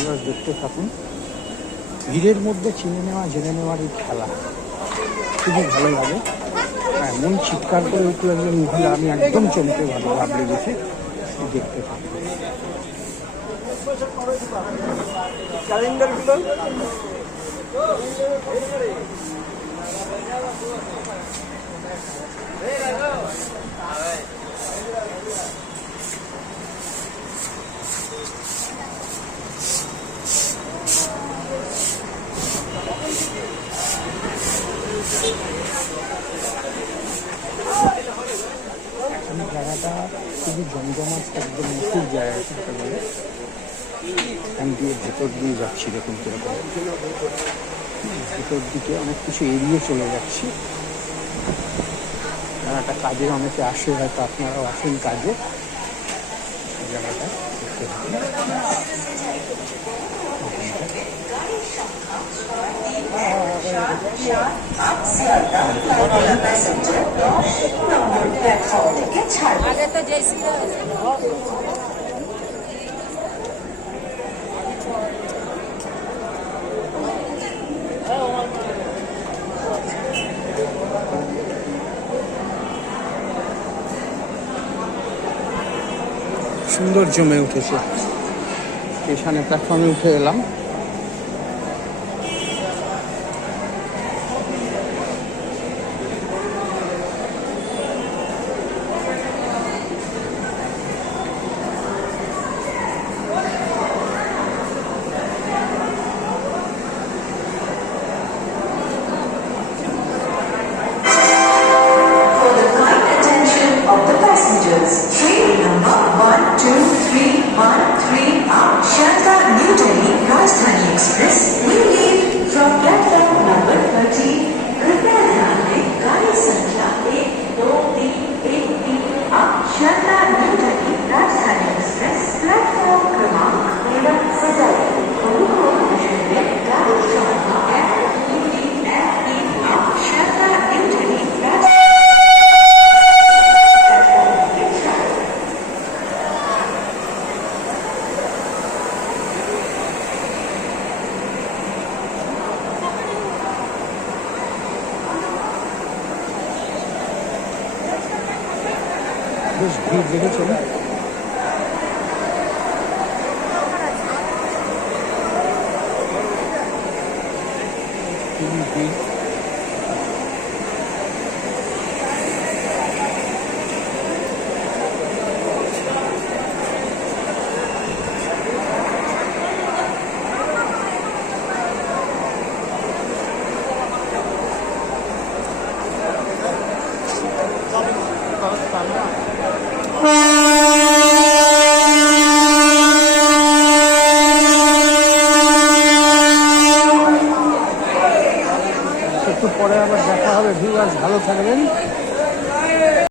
Viewers দেখতে থাকুন। ভিড়ের মধ্যে চিনে নেওয়া, জেনে নেওয়ার এই খেলা খুবই ভালো লাগে। হ্যাঁ মন চিৎকার করে উঠল একজন মহিলা, আমি একদম চমকে ভালো ভাবলে লেগেছে। দেখতে থাকুন এই জায়গাটা খুবই জমজমাট একদম মশুর জায়গা করতে বলে এখান দিয়ে ভেতর দিয়ে যাচ্ছি, দেখুন কীরকম। ভেতর দিকে অনেক কিছু এড়িয়ে চলে যাচ্ছি। জায়গাটা কাজে অনেকে আসে, হয়তো আপনারাও আসেন কাজে। জায়গাটা, দেখতে। আগে তো সুন্দর জমে উঠেছে। স্টেশনে প্ল্যাটফর্মে উঠে এলাম। বেশ ভিড় লেগেছে। না খুবই ভিড় একটু পরে আবার দেখা হবে। ভিউয়ার্স ভালো থাকবেন।